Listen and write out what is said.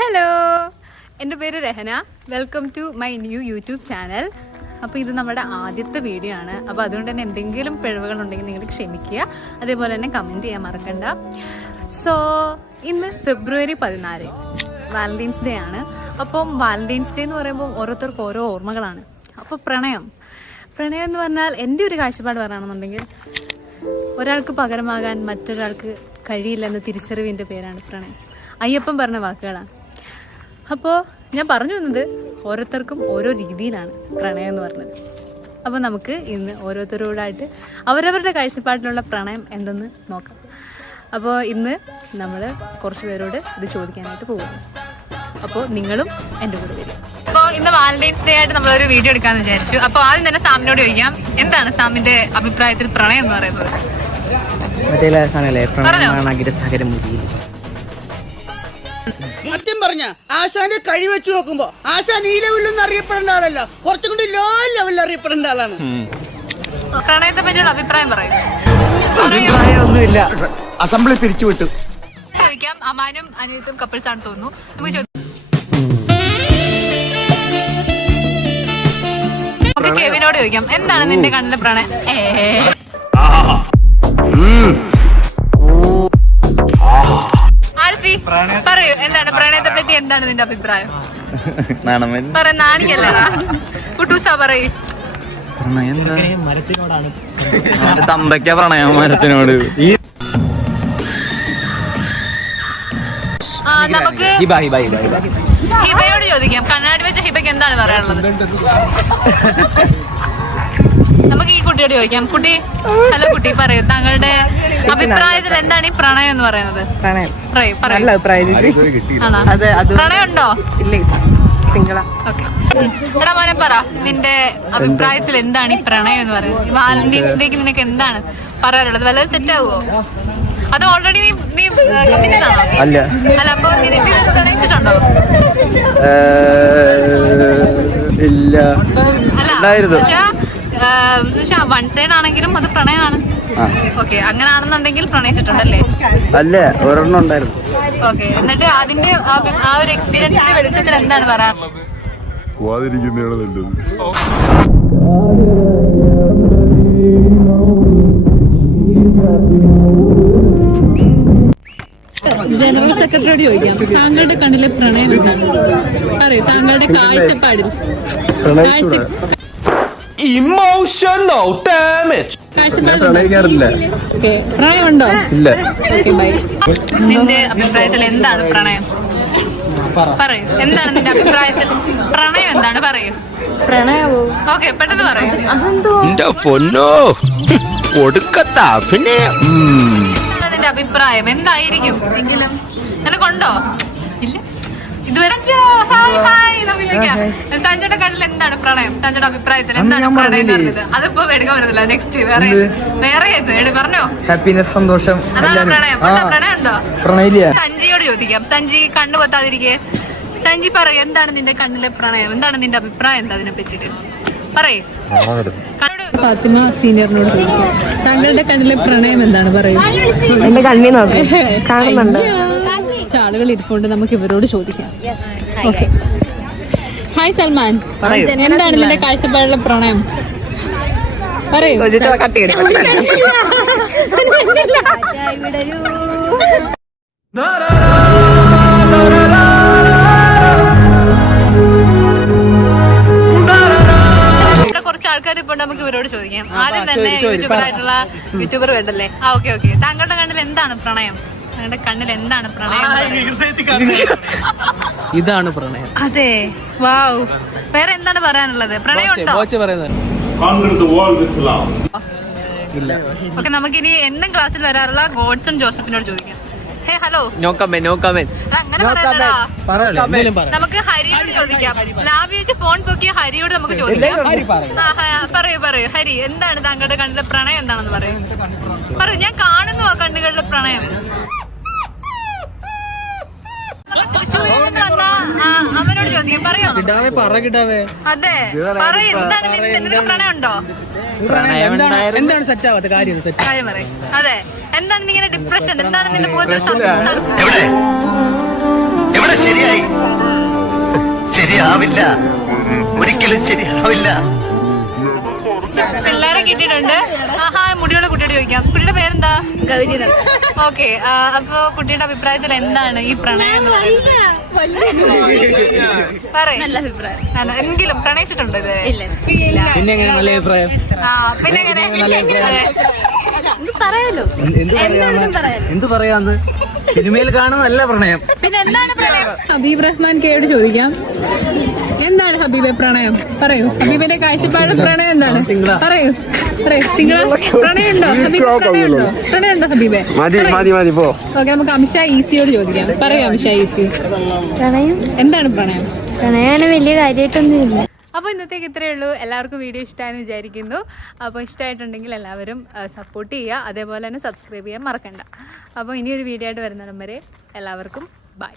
Hello, എൻ്റെ പേര് Rahana. Welcome to my new YouTube channel. അപ്പോൾ ഇത് നമ്മുടെ ആദ്യത്തെ വീഡിയോ ആണ്. അപ്പോൾ അതുകൊണ്ട് തന്നെ എന്തെങ്കിലും പിഴവുകൾ ഉണ്ടെങ്കിൽ നിങ്ങൾ ക്ഷമിക്കുക. അതേപോലെ തന്നെ കമൻറ്റ് ചെയ്യാൻ മറക്കണ്ട. സോ ഇന്ന് ഫെബ്രുവരി 14 വാലന്റൈൻസ് ഡേ ആണ്. അപ്പം വാലന്റൈൻസ് ഡേ എന്ന് പറയുമ്പോൾ ഓരോരുത്തർക്കും ഓരോ ഓർമ്മകളാണ്. അപ്പോൾ പ്രണയം എന്ന് പറഞ്ഞാൽ എൻ്റെ ഒരു കാഴ്ചപ്പാട് പറയുകയാണെന്നുണ്ടെങ്കിൽ ഒരാൾക്ക് പകരമാകാൻ മറ്റൊരാൾക്ക് കഴിയില്ലെന്ന തിരിച്ചറിവിൻ്റെ പേരാണ് പ്രണയം. അയ്യപ്പൻ പറഞ്ഞ വാക്കുകളാണ്. അപ്പോൾ ഞാൻ പറഞ്ഞു വന്നത് ഓരോരുത്തർക്കും ഓരോ രീതിയിലാണ് പ്രണയം എന്ന് പറഞ്ഞത്. അപ്പോൾ നമുക്ക് ഇന്ന് ഓരോരുത്തരോടായിട്ട് അവരവരുടെ കാഴ്ചപ്പാടിലുള്ള പ്രണയം എന്തെന്ന് നോക്കാം. അപ്പോൾ ഇന്ന് നമ്മൾ കുറച്ച് പേരോട് ഇത് ചോദിക്കാനായിട്ട് പോകുന്നു. അപ്പോൾ നിങ്ങളും എൻ്റെ കൂടെ വരും. അപ്പോൾ ഇന്ന് വാലന്റൈൻസ് ഡേ ആയിട്ട് നമ്മളൊരു വീഡിയോ എടുക്കാമെന്ന് വിചാരിച്ചു. അപ്പോൾ ആദ്യം തന്നെ സാമിനോട് ചോദിക്കാം, എന്താണ് സാമിൻ്റെ അഭിപ്രായത്തിൽ പ്രണയം എന്ന് പറയുന്നത്? സത്യം പറഞ്ഞ ആശാന്റെ കഴി വെച്ച് നോക്കുമ്പോ ആശാൻ ഈ ലെവലിലൊന്നും അറിയപ്പെടേണ്ട ആളല്ല, കുറച്ചും കൂടി ലോ ലെവലിൽ അറിയപ്പെടേണ്ട ആളാണ്. പ്രണയത്തെ പറ്റിയുള്ള അഭിപ്രായം പറയും. അസംബ്ലി പിരിച്ചുവിട്ടു. ചോദിക്കാം, അമാനും അനിയത്തും കപ്പിൾസ് ആണ് തോന്നുന്നു. നമുക്ക് കെവിനോട് ചോദിക്കാം, എന്താണ് നിന്റെ കണ്ണിലെ പ്രണയം? ആൽഫി പറയൂ, എന്താണ് പ്രണയത്തെ പറ്റി, എന്താണ് നിന്റെ അഭിപ്രായം? പറ, നാണിക്കല്ലടാ. കുട്ടൂസ പറയൂ. തന്തയ്ക്ക പ്രണയം മരത്തിനോട്. നമുക്ക് ഹിബയോട് ചോദിക്കാം, കണ്ണാടി വെച്ച ഹിബയ്ക്ക് എന്താണ് പറയാനുള്ളത്? നമുക്ക് ഈ കുട്ടിയോട് ചോദിക്കാം. കുട്ടി, ഹലോ കുട്ടി, പറയൂ, താങ്കളുടെ അഭിപ്രായത്തിൽ എന്താണ് ഈ പ്രണയം എന്ന് പറയുന്നത്? പ്രണയം ഉണ്ടോ? എടാ മോനെ, പറ, നിന്റെ അഭിപ്രായത്തിൽ എന്താണ് ഈ പ്രണയം എന്ന് പറയുന്നത്? വാലന്റൈൻസ് ഡേക്ക് നിനക്ക് എന്താണ് പറയാനുള്ളത്? വല്ലതും സെറ്റ് ആവുമോ? അത് ഓൾറെഡി നീ കമ്മിറ്റഡ് ആണോ? അല്ല. അപ്പൊ നീ പ്രണയിച്ചിട്ടുണ്ടോ? ഇല്ല. അല്ല, വൺ സൈഡ് ആണെങ്കിലും അത് പ്രണയമാണ്. ഓക്കെ, അങ്ങനെയാണെന്നുണ്ടെങ്കിൽ പ്രണയിച്ചിട്ടുണ്ടല്ലേ? അല്ല, ഒരെണ്ണം ഉണ്ടായിരുന്നു. ഓക്കെ, എന്നിട്ട് അതിന്റെ ആ ഒരു എക്സ്പീരിയൻസിന്റെ വെളിച്ചത്തിൽ എന്താണ് പറയാനുള്ളത്? ജനറൽ സെക്രട്ടറിയോട് ചോദിക്കാം, താങ്കളുടെ കണ്ണിലെ പ്രണയം എന്താണ്? പറയൂ, താങ്കളുടെ കാഴ്ചപ്പാടിൽ. Emotional damage. പ്രണയമുണ്ടോ? ഇല്ല. Okay, bye. നിന്റെ അഭിപ്രായത്തിൽ എന്താണ് പ്രണയം? പറയൂ, എന്താണ് നിന്റെ അഭിപ്രായത്തിൽ പ്രണയം എന്താണ്? പറയൂ. പ്രണയമോ? ഓക്കെ, പെട്ടെന്ന് പറയൂ. പൊന്നോ, ഒടുക്കത്ത അഭിനയം. നിന്റെ അഭിപ്രായം എന്തായിരിക്കും? എങ്കിലും നിനക്കുണ്ടോ? ഇല്ല, ഇതുവരെ. നമുക്ക് ചോദിക്കാം, സഞ്ജയുടെ കണ്ണിൽ എന്താണ് പ്രണയം? സഞ്ജയുടെ അഭിപ്രായത്തിൽ എന്താണ് പ്രണയം എന്ന് പറഞ്ഞത്? അതിപ്പോ എടുക്കാൻ പറ്റത്തില്ല. നെക്സ്റ്റ് വേറെ പറഞ്ഞോ. ഹാപ്പിനെസ്, സന്തോഷം, അതാണ് പ്രണയം. പ്രണയം ഉണ്ടോ? സഞ്ജിയോട് ചോദിക്കാം. സഞ്ജി, കണ്ണു പൊത്താതിരിക്കെ. സഞ്ജി, പറയൂ, എന്താണ് നിന്റെ കണ്ണിലെ പ്രണയം? എന്താണ് നിന്റെ അഭിപ്രായം? എന്താ അതിനെ പറ്റിട്ട് പറയൂ. ഫാത്തിമ സീനിയറിനോട് ചോദിക്കാം, താങ്കളുടെ കണ്ണിലെ പ്രണയം എന്താണ്? പറയൂ. എന്റെ കണ്ണി നോക്കി കാണുന്നുണ്ട്. ആളുകൾ ഇരിപ്പുണ്ട്, നമുക്ക് ഇവരോട് ചോദിക്കാം. ഓക്കെ, ഹായ് സൽമാൻ, എന്താണ് നിന്റെ കാഴ്ചപ്പാടുള്ള പ്രണയം? പറയൂ. കുറച്ച് ആൾക്കാർ ഇപ്പോൾ നമുക്ക് ഇവരോട് ചോദിക്കാം. ആദ്യം തന്നെ യൂട്യൂബർ വേണ്ടല്ലേ? ഓക്കെ. താങ്കളുടെ കണ്ണിൽ എന്താണ് പ്രണയം? നിങ്ങളുടെ കണ്ണിൽ എന്താണ് പ്രണയം? ഇതാണ് പ്രണയം. അതെ, വാവ്. വേറെ എന്താണ് പറയാനുള്ളത്? പ്രണയം ഉണ്ടോ? ഓക്കെ, നമുക്കിനി എന്നും ക്ലാസ്സിൽ വരാറുള്ള ഗോഡ്സൺ ജോസഫിനോട് ചോദിക്കാം. ഹേ, ഹലോ. അങ്ങനെ പറയാനല്ല, നമുക്ക് ഹരിയോട് ചോദിക്കാം. ലാബ് വെച്ച് ഫോൺ പൊക്കിയ ഹരിയോട് നമുക്ക് ചോദിക്കാം. പറയൂ ഹരി, എന്താണ് താങ്കളുടെ കണ്ണിലെ പ്രണയം എന്താണെന്ന് പറയൂ. ഞാൻ കാണുന്നു ആ കണ്ണുകളിലെ പ്രണയം. അവനോട് ചോദിക്കാം, പറയോ? അതെ, പറയൂ, എന്താണ് നിനക്ക് പ്രണയം ഉണ്ടോ? എന്താണ് സെറ്റ് ആവാത്ത കാര്യം? അതെ, എന്താണ് ഇങ്ങനെ ഡിപ്രഷൻ? എന്താണ് നിന്റെ മുഖത്തിൽ? ശരിയായി ശരിയാവില്ല, ഒരിക്കലും ശരിയാവില്ല. പിള്ളേരെ കിട്ടിയിട്ടുണ്ട്. ആഹാ, മുടിയുള്ള കുട്ടിയോട് ചോദിക്കാം. കുട്ടിയുടെ പേരെന്താ? ഓക്കെ, അപ്പൊ കുട്ടിയുടെ അഭിപ്രായത്തിൽ എന്താണ് ഈ പ്രണയം എന്ന് പറയുന്നത്? നല്ല അഭിപ്രായം. എങ്കിലും പ്രണയിച്ചിട്ടുണ്ടോ ഇതുവരെ? പിന്നെ എങ്ങനെ നല്ല അഭിപ്രായം? പിന്നെ എങ്ങനെ പറയാലോ? എന്ത് പറയാന്ന്? സിനിമയിൽ കാണുന്ന നല്ല പ്രണയം. പിന്നെ എന്താണ് പ്രണയം? ഹബീബ് റഹ്മാൻ കെയോട് ചോദിക്കാം. എന്താണ് ഹബീബെ പ്രണയം? പറയൂ. ഹബീബിന്റെ കാഴ്ചപ്പാട് പ്രണയം എന്താണ്? പറയൂ. പ്രണയമുണ്ടോ ഹബീബ്? പ്രണയമുണ്ടോ ഹബീബെ? ഓക്കെ, നമുക്ക് അംഷ ഈസിയോട് ചോദിക്കാം. പറയൂ അംഷ ഈസി, പ്രണയം എന്താണ് പ്രണയം? പ്രണയം വലിയ കാര്യമായിട്ടൊന്നുമില്ല. അപ്പോൾ ഇന്നത്തേക്ക് ഇത്രയേ ഉള്ളൂ. എല്ലാവർക്കും വീഡിയോ ഇഷ്ടമായെന്ന് വിചാരിക്കുന്നു. അപ്പോൾ ഇഷ്ടമായിട്ടുണ്ടെങ്കിൽ എല്ലാവരും സപ്പോർട്ട് ചെയ്യുക, അതേപോലെ തന്നെ സബ്സ്ക്രൈബ് ചെയ്യാൻ മറക്കണ്ട. അപ്പോൾ ഇനിയൊരു വീഡിയോ ആയിട്ട് വരുന്നിടം വരെ എല്ലാവർക്കും ബൈ.